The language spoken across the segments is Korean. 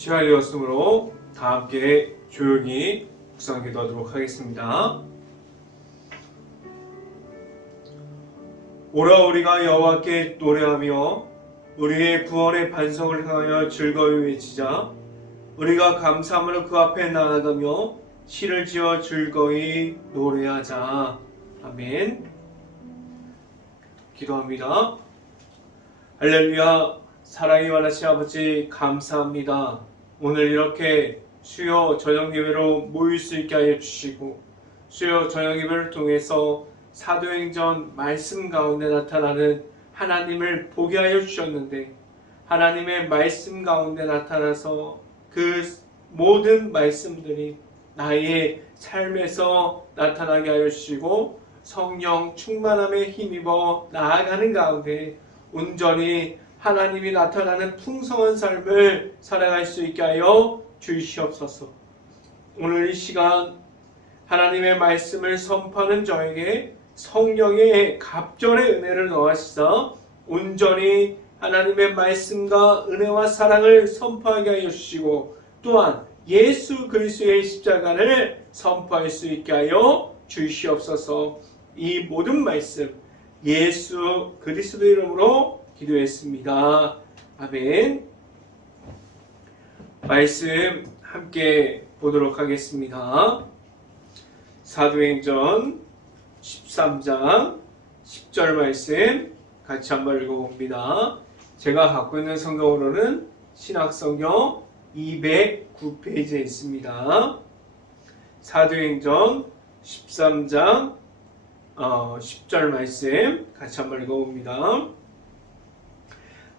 시간이 되었으므로 다 함께 조용히 묵상 기도하도록 하겠습니다. 오라 우리가 여호와께 노래하며 우리의 구원의 반성을 향하여 즐거이 외치자. 우리가 감사함으로 그 앞에 나아가며 시를 지어 즐거이 노래하자. 아멘. 기도합니다. 할렐루야. 사랑이 많으신 아버지 감사합니다. 오늘 이렇게 수요 저녁 예배로 모일 수 있게 하여 주시고 수요 저녁 예배를 통해서 사도행전 말씀 가운데 나타나는 하나님을 보게 하여 주셨는데 하나님의 말씀 가운데 나타나서 그 모든 말씀들이 나의 삶에서 나타나게 하여 주시고 성령 충만함에 힘입어 나아가는 가운데 온전히 하나님이 나타나는 풍성한 삶을 살아갈 수 있게 하여 주시옵소서. 오늘 이 시간 하나님의 말씀을 선포하는 저에게 성령의 갑절의 은혜를 넣으시사 온전히 하나님의 말씀과 은혜와 사랑을 선포하게 하여 주시고 또한 예수 그리스도의 십자가를 선포할 수 있게 하여 주시옵소서. 이 모든 말씀 예수 그리스도 이름으로 기도했습니다. 아멘. 말씀 함께 보도록 하겠습니다. 사도행전 13장 10절 말씀 같이 한번 읽어봅니다. 제가 갖고 있는 성경으로는 신학성경 209페이지에 있습니다. 사도행전 13장 어, 10절 말씀 같이 한번 읽어봅니다.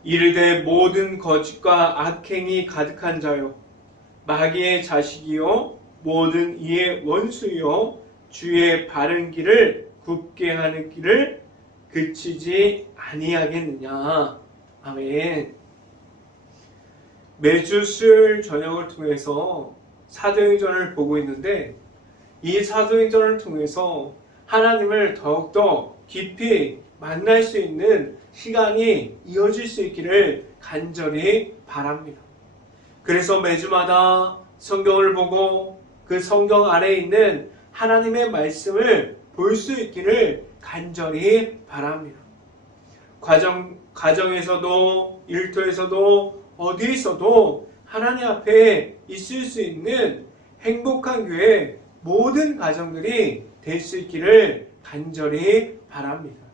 이르되 모든 거짓과 악행이 가득한 자요. 마귀의 자식이요 모든 이의 원수요 주의 바른 길을 굽게 하는 길을 그치지 아니하겠느냐. 아멘. 매주 수요일 저녁을 통해서 사도행전을 보고 있는데 이 사도행전을 통해서 하나님을 더욱더 깊이 만날 수 있는 시간이 이어질 수 있기를 간절히 바랍니다. 그래서 매주마다 성경을 보고 그 성경 안에 있는 하나님의 말씀을 볼 수 있기를 간절히 바랍니다. 과정, 가정에서도, 일터에서도, 어디에 있어도 하나님 앞에 있을 수 있는 행복한 교회 모든 가정들이 될 수 있기를 간절히 바랍니다.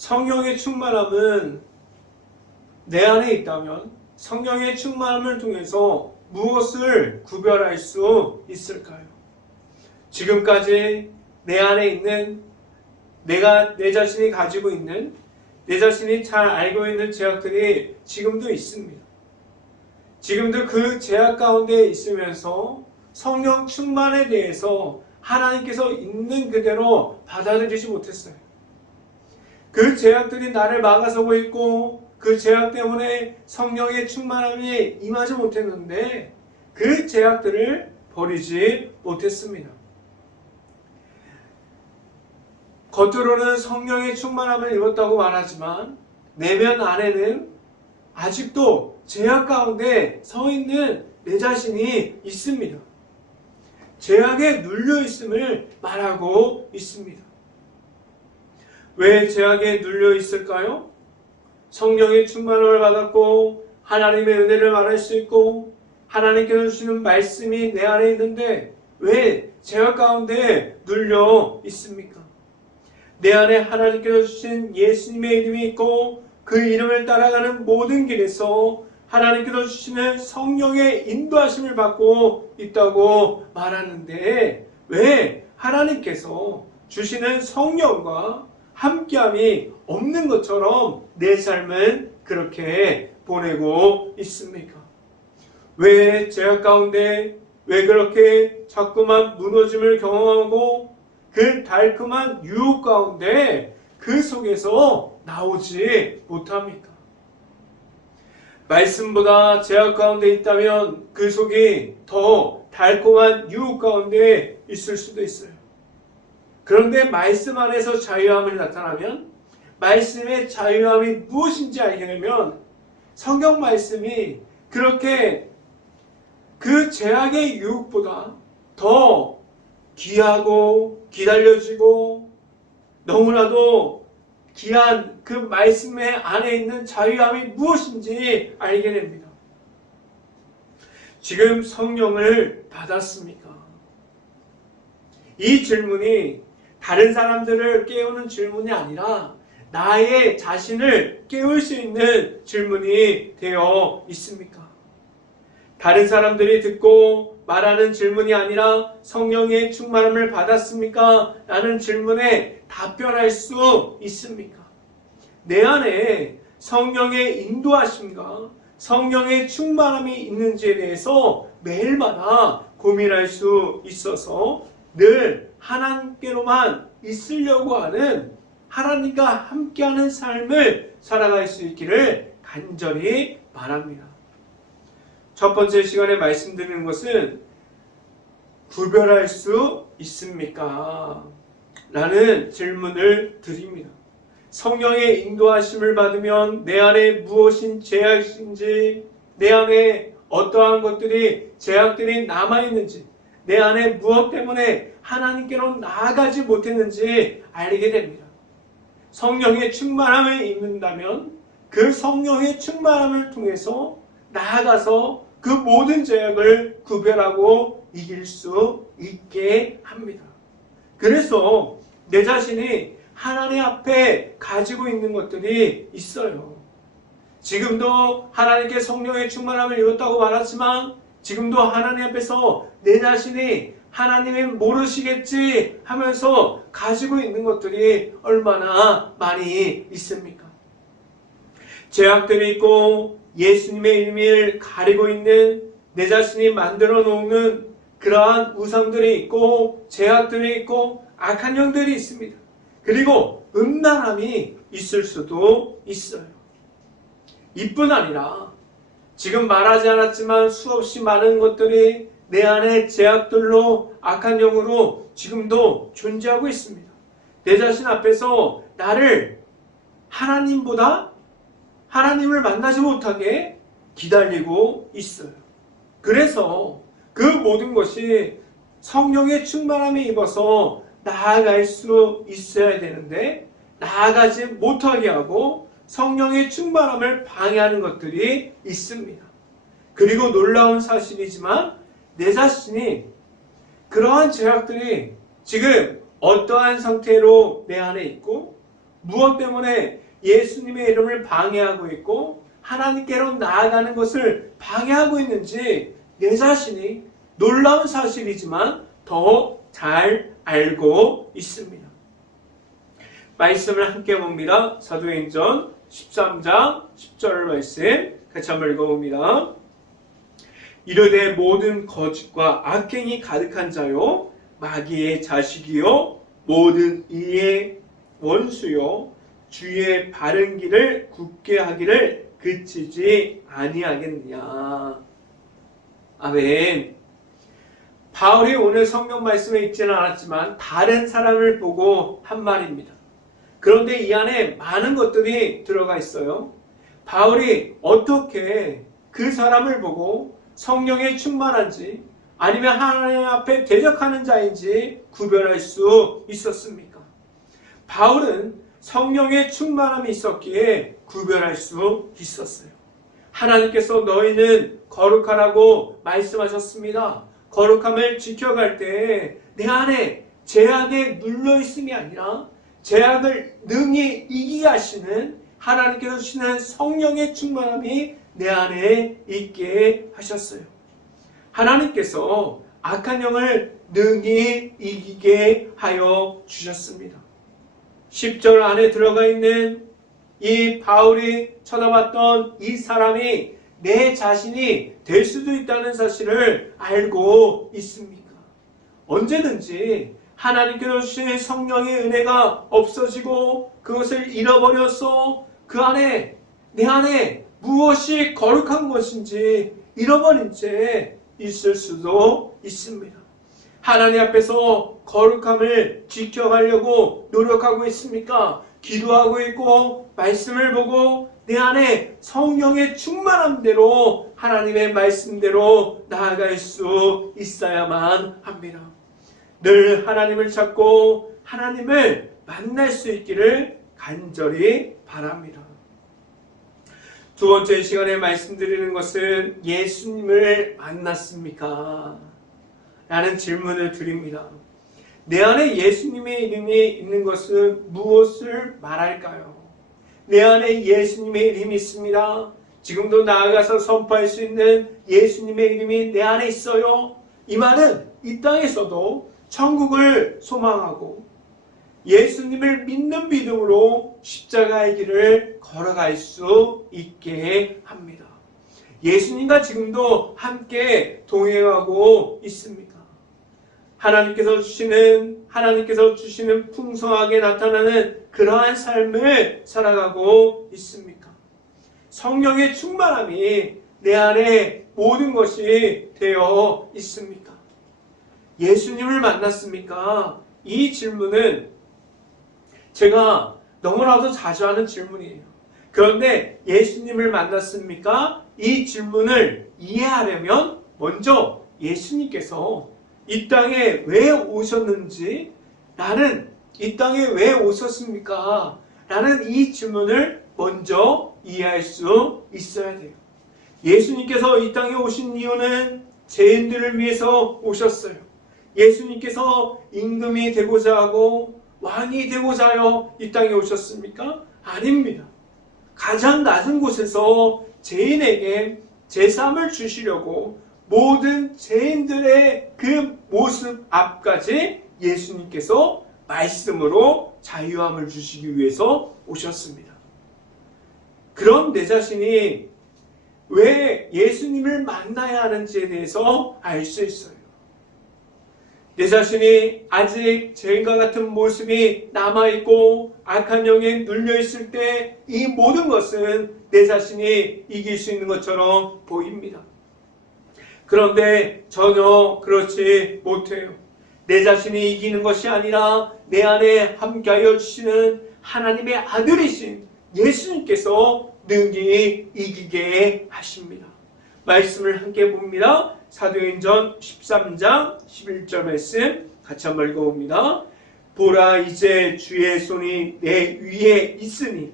성령의 충만함은 내 안에 있다면 성령의 충만함을 통해서 무엇을 구별할 수 있을까요? 지금까지 내 안에 있는 내가 내 자신이 가지고 있는 내 자신이 잘 알고 있는 제약들이 지금도 있습니다. 지금도 그 제약 가운데 있으면서 성령 충만에 대해서 하나님께서 있는 그대로 받아들이지 못했어요. 그 제약들이 나를 막아서고 있고 그 제약 때문에 성령의 충만함이 임하지 못했는데 그 제약들을 버리지 못했습니다. 겉으로는 성령의 충만함을 입었다고 말하지만 내면 안에는 아직도 제약 가운데 서 있는 내 자신이 있습니다. 제약에 눌려 있음을 말하고 있습니다. 왜 제약에 눌려 있을까요? 성령의 충만함을 받았고 하나님의 은혜를 말할 수 있고 하나님께서 주시는 말씀이 내 안에 있는데 왜 제약 가운데 눌려 있습니까? 내 안에 하나님께서 주신 예수님의 이름이 있고 그 이름을 따라가는 모든 길에서 하나님께서 주시는 성령의 인도하심을 받고 있다고 말하는데 왜 하나님께서 주시는 성령과 함께함이 없는 것처럼 내 삶은 그렇게 보내고 있습니까? 왜 제약 가운데 왜 그렇게 자꾸만 무너짐을 경험하고 그 달콤한 유혹 가운데 그 속에서 나오지 못합니까? 말씀보다 제약 가운데 있다면 그 속이 더 달콤한 유혹 가운데 있을 수도 있어요. 그런데 말씀 안에서 자유함을 나타나면 말씀의 자유함이 무엇인지 알게 되면 성경 말씀이 그렇게 그 제약의 유혹보다 더 귀하고 기다려지고 너무나도 귀한 그 말씀의 안에 있는 자유함이 무엇인지 알게 됩니다. 지금 성령을 받았습니까? 이 질문이 다른 사람들을 깨우는 질문이 아니라 나의 자신을 깨울 수 있는 질문이 되어 있습니까? 다른 사람들이 듣고 말하는 질문이 아니라 성령의 충만함을 받았습니까? 라는 질문에 답변할 수 있습니까? 내 안에 성령의 인도하심과 성령의 충만함이 있는지에 대해서 매일마다 고민할 수 있어서 늘 하나님께로만 있으려고 하는 하나님과 함께하는 삶을 살아갈 수 있기를 간절히 바랍니다. 첫 번째 시간에 말씀드리는 것은 구별할 수 있습니까? 라는 질문을 드립니다. 성령의 인도하심을 받으면 내 안에 무엇인 제약인지, 내 안에 어떠한 것들이, 제약들이 남아있는지, 내 안에 무엇 때문에 하나님께로 나아가지 못했는지 알게 됩니다. 성령의 충만함을 입는다면 그 성령의 충만함을 통해서 나아가서 그 모든 제약을 구별하고 이길 수 있게 합니다. 그래서 내 자신이 하나님 앞에 가지고 있는 것들이 있어요. 지금도 하나님께 성령의 충만함을 입었다고 말하지만 지금도 하나님 앞에서 내 자신이 하나님이 모르시겠지 하면서 가지고 있는 것들이 얼마나 많이 있습니까? 제약들이 있고 예수님의 의미를 가리고 있는 내 자신이 만들어 놓는 그러한 우상들이 있고 제약들이 있고 악한 영들이 있습니다. 그리고 음란함이 있을 수도 있어요. 이뿐 아니라 지금 말하지 않았지만 수없이 많은 것들이 내 안에 제약들로 악한 영으로 지금도 존재하고 있습니다. 내 자신 앞에서 나를 하나님보다 하나님을 만나지 못하게 기다리고 있어요. 그래서 그 모든 것이 성령의 충만함에 입어서 나아갈 수 있어야 되는데 나아가지 못하게 하고 성령의 충만함을 방해하는 것들이 있습니다. 그리고 놀라운 사실이지만 내 자신이 그러한 제약들이 지금 어떠한 상태로 내 안에 있고 무엇 때문에 예수님의 이름을 방해하고 있고 하나님께로 나아가는 것을 방해하고 있는지 내 자신이 놀라운 사실이지만 더 잘 알고 있습니다. 말씀을 함께 봅니다. 사도행전 13장 10절 말씀 같이 한번 읽어봅니다. 이르되 모든 거짓과 악행이 가득한 자요 마귀의 자식이요 모든 이의 원수요 주의 바른 길을 굳게 하기를 그치지 아니하겠느냐. 아멘. 바울이 오늘 성경 말씀에 있지는 않았지만 다른 사람을 보고 한 말입니다. 그런데 이 안에 많은 것들이 들어가 있어요. 바울이 어떻게 그 사람을 보고 성령에 충만한지 아니면 하나님 앞에 대적하는 자인지 구별할 수 있었습니까? 바울은 성령의 충만함이 있었기에 구별할 수 있었어요. 하나님께서 너희는 거룩하라고 말씀하셨습니다. 거룩함을 지켜갈 때 내 안에 제약에 눌려 있음이 아니라 제약을 능히 이기게 하시는 하나님께서 주시는 성령의 충만함이 내 안에 있게 하셨어요. 하나님께서 악한 영을 능히 이기게 하여 주셨습니다. 10절 안에 들어가 있는 이 바울이 쳐다봤던 이 사람이 내 자신이 될 수도 있다는 사실을 알고 있습니까? 언제든지 하나님께서 주신 성령의 은혜가 없어지고 그것을 잃어버려서 그 안에 내 안에 무엇이 거룩한 것인지 잃어버린 채 있을 수도 있습니다. 하나님 앞에서 거룩함을 지켜가려고 노력하고 있습니까? 기도하고 있고 말씀을 보고 내 안에 성령의 충만함대로 하나님의 말씀대로 나아갈 수 있어야만 합니다. 늘 하나님을 찾고 하나님을 만날 수 있기를 간절히 바랍니다. 두 번째 시간에 말씀드리는 것은 예수님을 만났습니까? 라는 질문을 드립니다. 내 안에 예수님의 이름이 있는 것은 무엇을 말할까요? 내 안에 예수님의 이름이 있습니다. 지금도 나아가서 선포할 수 있는 예수님의 이름이 내 안에 있어요. 이 말은 이 땅에서도 천국을 소망하고 예수님을 믿는 믿음으로 십자가의 길을 걸어갈 수 있게 합니다. 예수님과 지금도 함께 동행하고 있습니까? 하나님께서 주시는 하나님께서 주시는 풍성하게 나타나는 그러한 삶을 살아가고 있습니까? 성령의 충만함이 내 안에 모든 것이 되어 있습니까? 예수님을 만났습니까? 이 질문은 제가 너무나도 자주 하는 질문이에요. 그런데 예수님을 만났습니까? 이 질문을 이해하려면 먼저 예수님께서 이 땅에 왜 오셨는지, 나는 이 땅에 왜 오셨습니까? 라는 이 질문을 먼저 이해할 수 있어야 돼요. 예수님께서 이 땅에 오신 이유는 죄인들을 위해서 오셨어요. 예수님께서 임금이 되고자 하고 왕이 되고자 하여 이 땅에 오셨습니까? 아닙니다. 가장 낮은 곳에서 죄인에게 제삼을 주시려고 모든 죄인들의 그 모습 앞까지 예수님께서 말씀으로 자유함을 주시기 위해서 오셨습니다. 그런 내 자신이 왜 예수님을 만나야 하는지에 대해서 알 수 있어요. 내 자신이 아직 죄인과 같은 모습이 남아있고 악한 영에 눌려있을 때 이 모든 것은 내 자신이 이길 수 있는 것처럼 보입니다. 그런데 전혀 그렇지 못해요. 내 자신이 이기는 것이 아니라 내 안에 함께하여 주시는 하나님의 아들이신 예수님께서 능히 이기게 하십니다. 말씀을 함께 봅니다. 사도행전 13장 11절 말씀 같이 한번 읽어봅니다. 보라 이제 주의 손이 내 위에 있으니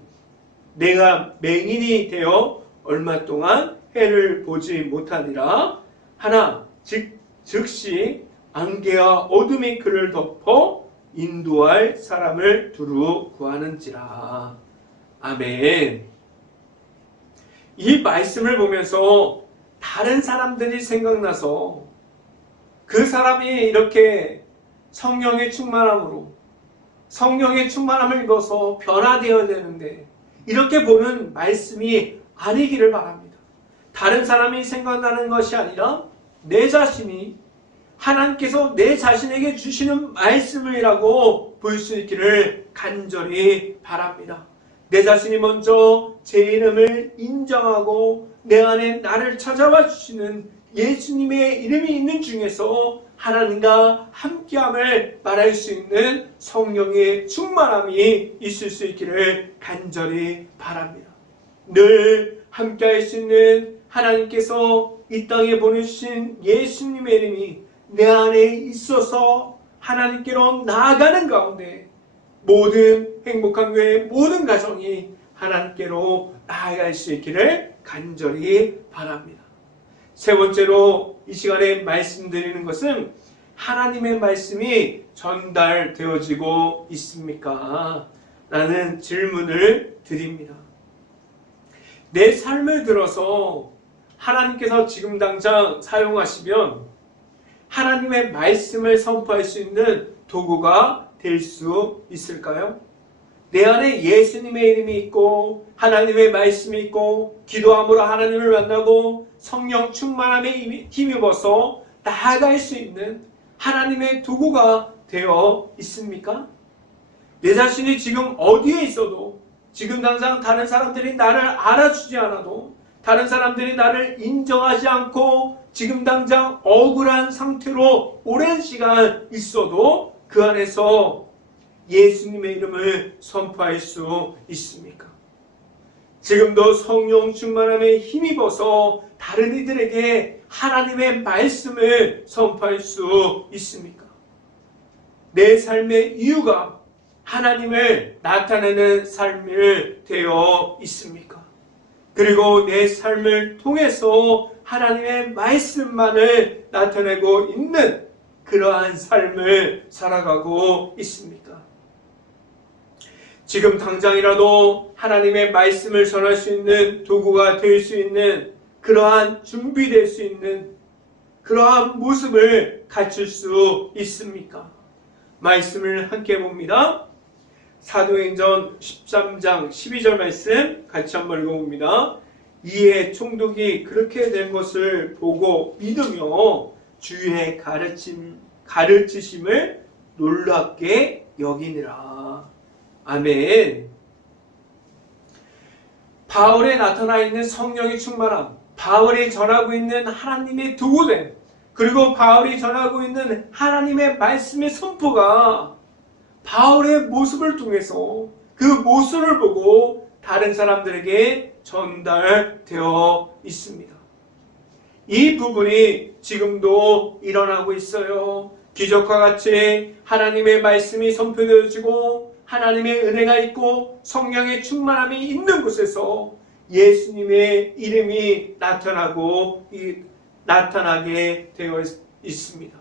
내가 맹인이 되어 얼마 동안 해를 보지 못하니라. 하나 즉 즉시 안개와 어둠이 그를 덮어 인도할 사람을 두루 구하는지라. 아멘. 이 말씀을 보면서 다른 사람들이 생각나서 그 사람이 이렇게 성령의 충만함으로 성령의 충만함을 입어서 변화되어야 되는데 이렇게 보는 말씀이 아니기를 바랍니다. 다른 사람이 생각나는 것이 아니라 내 자신이 하나님께서 내 자신에게 주시는 말씀이라고 볼 수 있기를 간절히 바랍니다. 내 자신이 먼저 제 이름을 인정하고 내 안에 나를 찾아와 주시는 예수님의 이름이 있는 중에서 하나님과 함께함을 말할 수 있는 성령의 충만함이 있을 수 있기를 간절히 바랍니다. 늘 함께할 수 있는 하나님께서 이 땅에 보내주신 예수님의 이름이 내 안에 있어서 하나님께로 나아가는 가운데 모든 행복한 교회 모든 가정이 하나님께로 나아갈 수 있기를 간절히 바랍니다. 세 번째로 이 시간에 말씀드리는 것은 하나님의 말씀이 전달되어지고 있습니까? 라는 질문을 드립니다. 내 삶을 들어서 하나님께서 지금 당장 사용하시면 하나님의 말씀을 선포할 수 있는 도구가 될 수 있을까요? 내 안에 예수님의 이름이 있고 하나님의 말씀이 있고 기도함으로 하나님을 만나고 성령 충만함에 힘입어서 나아갈 수 있는 하나님의 도구가 되어 있습니까? 내 자신이 지금 어디에 있어도 지금 당장 다른 사람들이 나를 알아주지 않아도 다른 사람들이 나를 인정하지 않고 지금 당장 억울한 상태로 오랜 시간 있어도 그 안에서 예수님의 이름을 선포할 수 있습니까? 지금도 성령 충만함에 힘입어서 다른 이들에게 하나님의 말씀을 선포할 수 있습니까? 내 삶의 이유가 하나님을 나타내는 삶을 되어 있습니까? 그리고 내 삶을 통해서 하나님의 말씀만을 나타내고 있는 그러한 삶을 살아가고 있습니까? 지금 당장이라도 하나님의 말씀을 전할 수 있는 도구가 될 수 있는 그러한 준비될 수 있는 그러한 모습을 갖출 수 있습니까? 말씀을 함께 봅니다. 사도행전 13장 12절 말씀 같이 한번 읽어봅니다. 이에 총독이 그렇게 된 것을 보고 믿으며 주의 가르침, 가르치심을 놀랍게 여기니라. 아멘. 바울에 나타나 있는 성령의 충만함, 바울이 전하고 있는 하나님의 도구됨, 그리고 바울이 전하고 있는 하나님의 말씀의 선포가 바울의 모습을 통해서 그 모습을 보고 다른 사람들에게 전달되어 있습니다. 이 부분이 지금도 일어나고 있어요. 기적과 같이 하나님의 말씀이 선포되어지고 하나님의 은혜가 있고 성령의 충만함이 있는 곳에서 예수님의 이름이 나타나고 이- 나타나게 되어 있- 있습니다.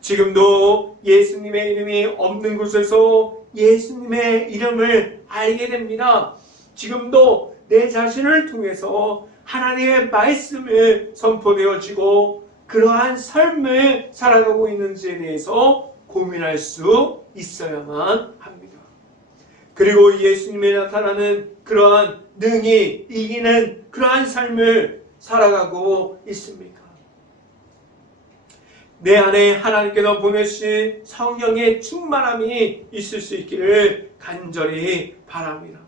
지금도 예수님의 이름이 없는 곳에서 예수님의 이름을 알게 됩니다. 지금도 내 자신을 통해서 하나님의 말씀을 선포되어지고 그러한 삶을 살아가고 있는지에 대해서 고민할 수 있어야만 합니다. 그리고 예수님이 나타나는 그러한 능히 이기는 그러한 삶을 살아가고 있습니까? 내 안에 하나님께서 보내신 성령의 충만함이 있을 수 있기를 간절히 바랍니다.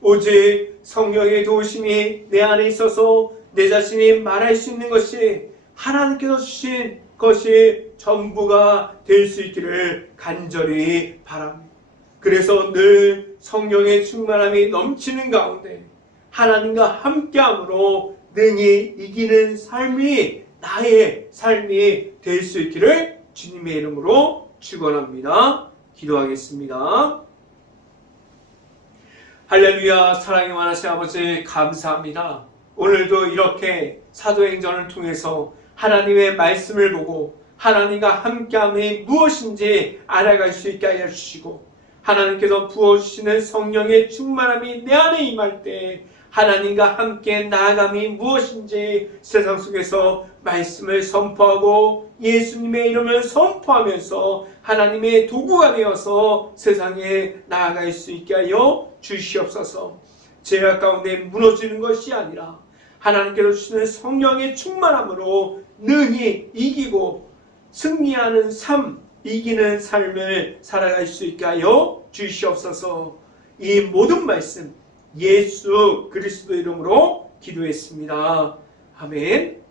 오직 성령의 도우심이 내 안에 있어서 내 자신이 말할 수 있는 것이 하나님께서 주신 것이 전부가 될 수 있기를 간절히 바랍니다. 그래서 늘 성령의 충만함이 넘치는 가운데 하나님과 함께함으로 능히 이기는 삶이 나의 삶이 될 수 있기를 주님의 이름으로 축원합니다. 기도하겠습니다. 할렐루야 사랑의 많으신 아버지 감사합니다. 오늘도 이렇게 사도행전을 통해서 하나님의 말씀을 보고 하나님과 함께함이 무엇인지 알아갈 수 있게 하여 주시고 하나님께서 부어주시는 성령의 충만함이 내 안에 임할 때 하나님과 함께 나아감이 무엇인지 세상 속에서 말씀을 선포하고 예수님의 이름을 선포하면서 하나님의 도구가 되어서 세상에 나아갈 수 있게 하여 주시옵소서. 죄악 가운데 무너지는 것이 아니라 하나님께서 주시는 성령의 충만함으로 능히 이기고 승리하는 삶, 이기는 삶을 살아갈 수 있게 하여 주시옵소서. 이 모든 말씀 예수 그리스도 이름으로 기도했습니다. 아멘.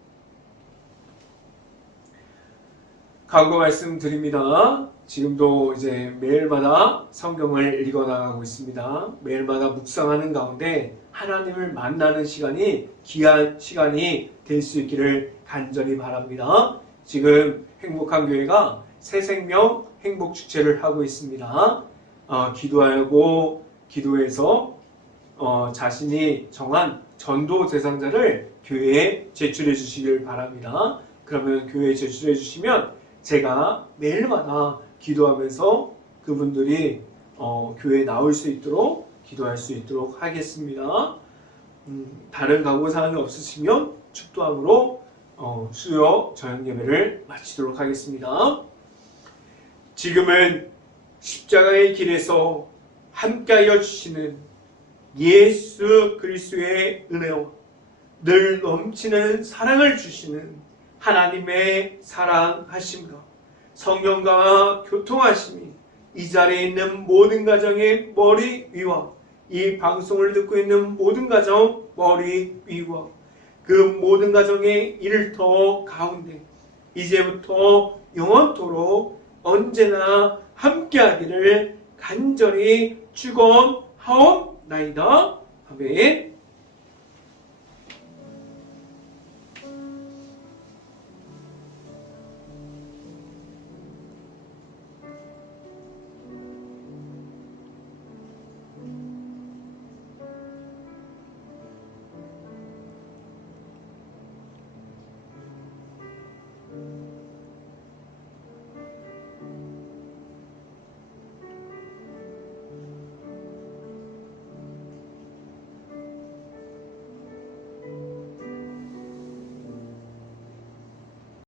과거 말씀드립니다. 지금도 이제 매일마다 성경을 읽어 나가고 있습니다. 매일마다 묵상하는 가운데 하나님을 만나는 시간이 귀한 시간이 될 수 있기를 간절히 바랍니다. 지금 행복한 교회가 새 생명 행복 축제를 하고 있습니다. 어, 기도하고 기도해서 어, 자신이 정한 전도 대상자를 교회에 제출해 주시길 바랍니다. 그러면 교회에 제출해 주시면 제가 매일마다 기도하면서 그분들이 어, 교회에 나올 수 있도록 기도할 수 있도록 하겠습니다. 음, 다른 강구 사항이 없으시면 축도함으로 어, 수요 저녁 예배를 마치도록 하겠습니다. 지금은 십자가의 길에서 함께하여 주시는 예수 그리스도의 은혜와 늘 넘치는 사랑을 주시는 하나님의 사랑하심과 성경과 교통하심이 이 자리에 있는 모든 가정의 머리 위와 이 방송을 듣고 있는 모든 가정 머리 위와 그 모든 가정의 일터 가운데 이제부터 영원토록 언제나 함께하기를 간절히 축원하옵나이다. 아멘.